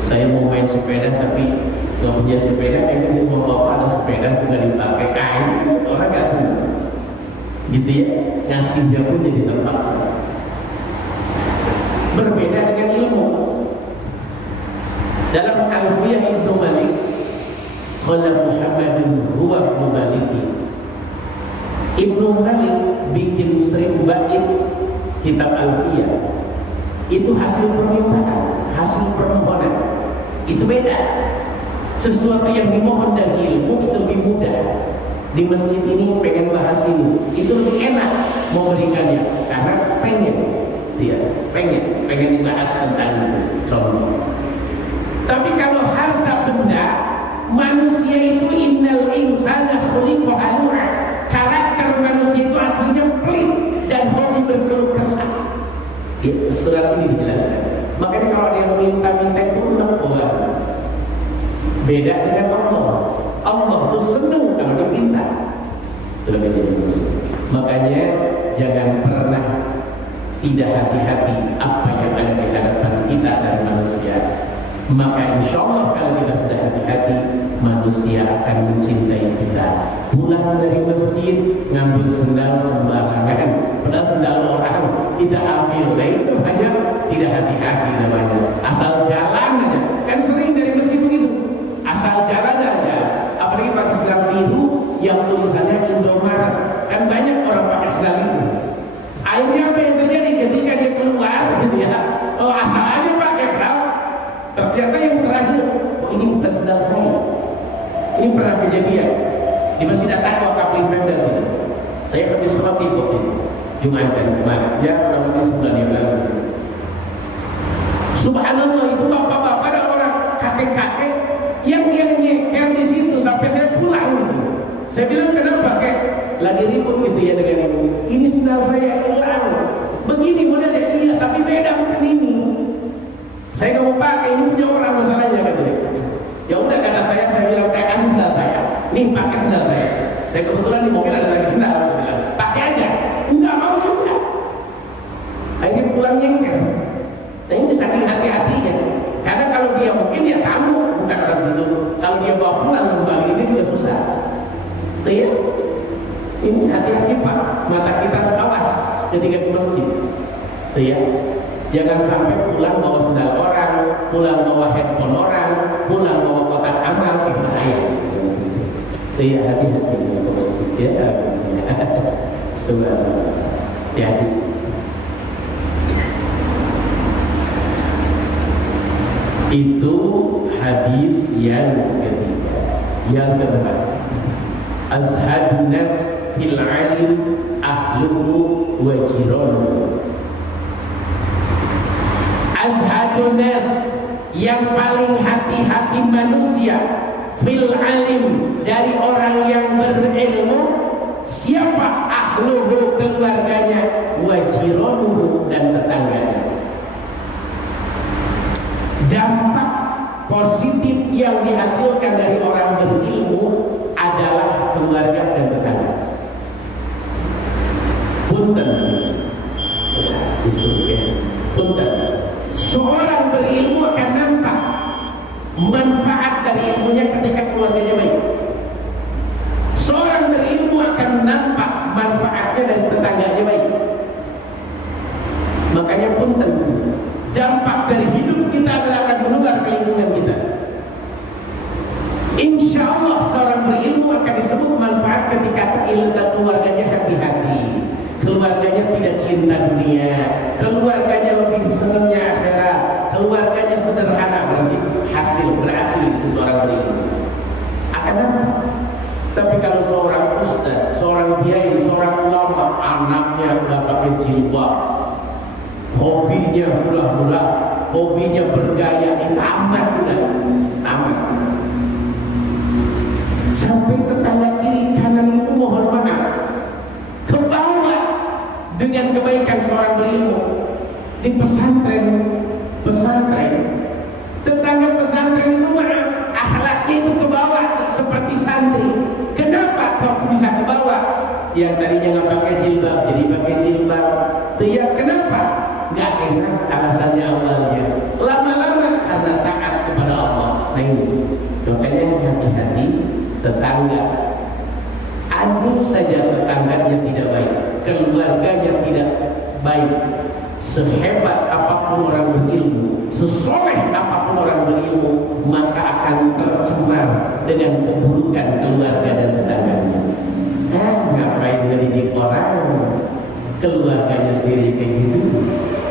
saya mau main sepeda tapi gak punya sepeda, ini mau bawa ada sepeda juga dipakai kain, orang gak senang. Gitu ya, ngasihnya pun jadi terpaksa. Berbeda dengan ilmu. Dalam Alfiyah Ibnu Malik, qala Muhammadun huwa Ibnu Malik. Ibnu Malik bikin 1000 bait kitab Alfiyah. Itu hasil permintaan, hasil permohonan. Itu beda. Sesuatu yang dimohon dari ilmu itu lebih mudah. Di masjid ini pengen bahas ini, itu lebih enak memberikannya karena pengen dibahas tentang itu. Contoh. Tapi kalau harta benda, manusia itu innal insana khuliqa halu'a. Karakter manusia itu aslinya pelit dan hobi berkeluh kesah. Surat ini dijelaskan. Makanya kalau ada yang minta-minta itu unek-unek. Beda dengan Allah. Allah itu senang kalau diminta. Makanya jangan pernah tidak hati-hati apa yang ada di hadapan kita dan manusia. Maka insya Allah kalau kita sudah hati-hati, manusia akan mencintai kita. Pulang dari masjid ngambil sendal sembarangan, padahal sendal orang kita ambil. Nah itu namanya tidak hati-hati namanya. Asal jalan aja. Kan sering dari masjid begitu. Asal jalan aja. Apalagi pakai sendal biru yang tulisannya Indomaret. Kan banyak orang pakai sendal itu. Akhirnya apa yang terjadi ketika dia keluar gitu ya? Oh asal aja pakai bral. Ternyata yang terakhir, oh ini bukan sendal saya. Ini pernah kejadian di Masjid At-Taqwa Kapling Pemda sini. Saya habis khotib waktu itu Jumatan kemarin, ya kurang lebih sebulan yang lalu. Subhanallah, itu bapak-bapak ada orang kakek-kakek yang nyeker di situ sampai saya pulang gitu. Saya bilang kenapa kek? Lagi ribut gitu ya dengan ini sendal saya hilang. Begini model ya, iya tapi beda bukan ini. Saya nggak mau pakai, ini punya orang masalahnya katanya. Ya udah kata saya bilang saya kasih sendal saya. Nih pakai sendal saya. Saya kebetulan di mobil ada lagi sendal. Saya bilang pakai aja. Enggak mau juga. Akhirnya pulang nyengker. Nah ini saking hati-hatinya. Karena kalau dia mungkin dia tamu bukan orang situ. Kalau dia bawa pulang kembali ini juga susah. Tuh ya. Ini hati-hati Pak. Mata kita harus awas ketika di masjid. Tuh ya. Jangan sampai pulang bawa sendal orang, pulang bawa handphone orang, pulang bawa kotak amal, itu bahaya. Iya, hati-hati dengan positif ya. Subhanallah. Hati-hati. Itu hadis yang ketiga. Yang keempat, azhadun nas fil alim ahluhu wa jiranuhu. Azhadun nas, yang paling hati-hati manusia, fil alim, dari orang yang berilmu. Siapa? Ahluhu, keluarganya, wa jiranuhu, dan tetangganya. Dampak positif yang dihasilkan dari orang berilmu adalah keluarga dan tetangga. Punten, punten. Seorang berilmu akan nampak manfaat dari ilmunya ketika keluarganya baik. Seorang berilmu akan nampak manfaatnya dari tetangganya baik. Makanya punten, dampak dari hidup kita adalah akan menular ke lingkungan kita. Insya Allah seorang berilmu akan disebut manfaat ketika keluarganya hati-hati, keluarganya tidak cinta dunia, keluarganya lebih senangnya akhirat, keluarganya sederhana. Berarti berhasil itu seorang berilmu. Akan apa? Tapi kalau seorang ustaz, seorang kiai, seorang ulama, anaknya nggak pakai jilbab, hobinya hula-hula, hobinya bergaya, tamat sudah, tamat. Sampai tetangga kiri kanan itu mohon maaf, ke bawah dengan kebaikan seorang berilmu. Di pesantren, tetangga pesantren itu maaf, akhlaknya itu ke bawah seperti santri. Kenapa kok bisa ke bawah? Yang tadinya nggak pakai jilbab jadi pakai jilbab. Ya kenapa? Nggak enak alasannya awalnya. Lama-lama karena taat kepada Allah. Nah ini, makanya hati-hati tetangga. Andai saja tetangganya tidak baik, keluarganya tidak baik, sehebat apapun orang berilmu, sesoleh apapun orang berilmu, maka akan tercemar dengan keburukan keluarga dan tetangganya. Ngapain mendidik orang, keluarganya sendiri kayak gitu?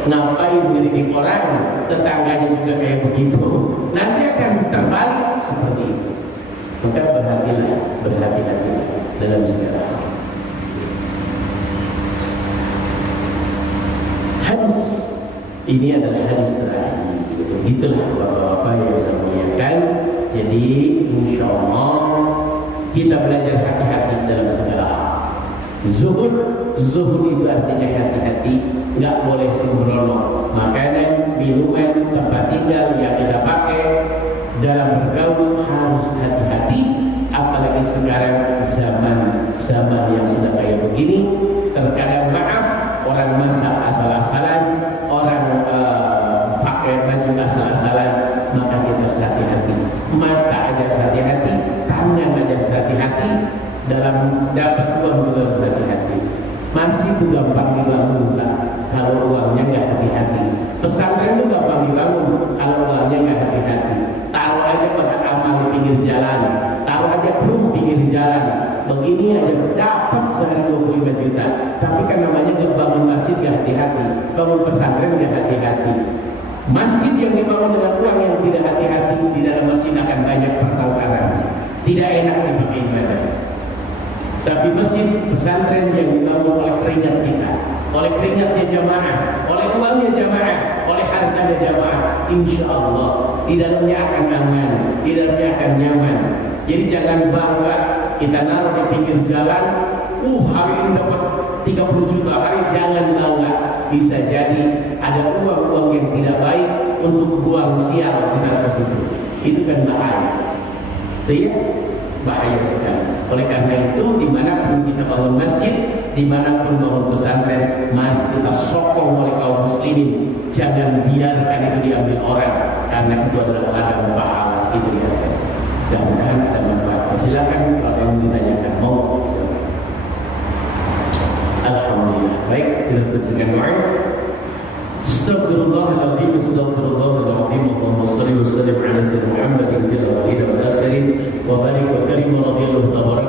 Ngapain mendidik orang, tetangganya juga kayak begitu? Nanti akan terbalik seperti itu. Maka berhati-hatilah dalam segala hal. Hadis ini adalah hadis terakhir. Begitulah bapak-bapak yang saya muliakan. Jadi insya Allah kita belajar hati-hati dalam segala hal. Zuhud itu artinya hati-hati, nggak boleh sembrono. Makanan, minuman, tempat tinggal yang kita pakai, dalam bergaul harus hati-hati. Apalagi sekarang zaman yang sudah kayak begini, terkadang maaf orang masak asal-asalan, orang pakai baju asal-asalan, maka kita harus hati-hati. Mata aja harus hati-hati, tangan aja harus hati-hati, dalam dapat uang juga harus hati-hati. Masjid itu gampang dibangun kalau uangnya nggak hati-hati. Pesantren itu gampang dibangun kalau uangnya nggak hati-hati. Taruh aja kotak amal di pinggir jalan, taruh aja belum pinggir jalan. Begini aja dapat sehari 25 juta. Tapi kan namanya bangun masjid gak hati-hati, bangun pesantren gak hati-hati. Masjid yang dibangun dengan uang yang tidak hati-hati, di dalam masjid akan banyak pertengkaran, tidak enak dipakai ibadah. Tapi masjid pesantren yang dibangun oleh keringat kita, oleh keringatnya jamaah, oleh uangnya jamaah, oleh hartanya jamaah, insya Allah di dalamnya akan aman, di dalamnya akan nyaman. Jadi jangan bangga kita naruh di pinggir jalan, hari ini dapat 30 juta, jangan bangga. Bisa jadi ada uang-uang yang tidak baik untuk buang sial di tanah tersebut. Itu kan bahaya. Itu ya, bahaya sekali. Oleh karena itu, dimanapun kita bangun masjid, dimanapun bangun pesantren, mari kita sokong oleh kaum muslimin. Jangan biarkan itu diambil orang, karena itu adalah ladang pahala. Itu ya. Mudah-mudahan ada manfaat. Silakan kalau ingin ditanyakan, mau silakan. Alhamdulillah. Baik, kita tutup dengan doa. Astaghfirullahaladzim, astaghfirullahaladzim. Allahumma salli wa sallim ala sayyidina Muhammadin fil awwalin wal akhirin wa barik wa karim wa radiyallahu tabaraka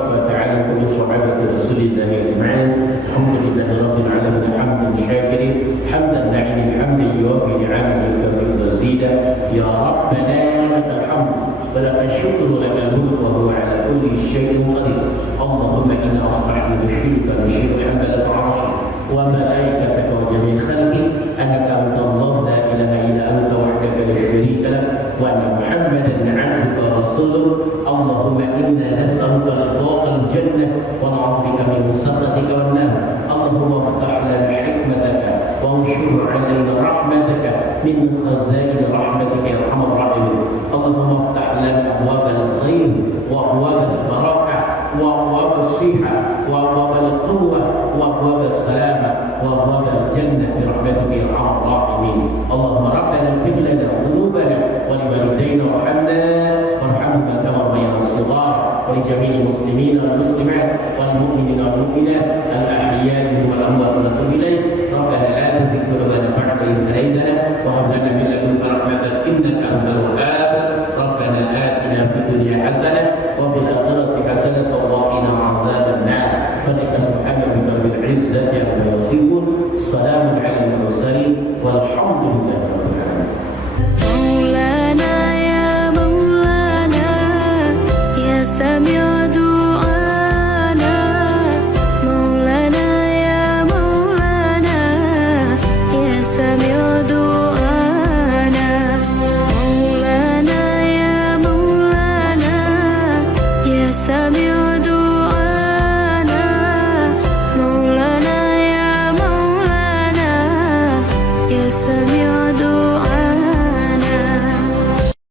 وأبواب الصحة وأبواب القوة وأبواب السلامة وأبواب الجنة برحمتك يا أرحم الراحمين. اللهم ربنا اغفر لنا ذنوبنا ولوالدينا وارحمنا وارحمنا كما ربيانا الصغار ولجميع المسلمين والمسلمات والمؤمنين والمؤمنات الأحياء والأموات ونتوب إليك. ربنا لا تزغ قلوبنا بعد إذ هديتنا وهب لنا من لدنك رحمة إنك أنت الوهاب. ربنا آتنا في الدنيا حسنة وفي الآخرة حسنة وقنا عذاب النار. فلك سبحانك رب العزة عما يصفون. سلام على المرسلين والحمد لله رب العالمين. مولانا يا مولانا يا سميع دعانا مولانا يا مولانا يا سميع دعانا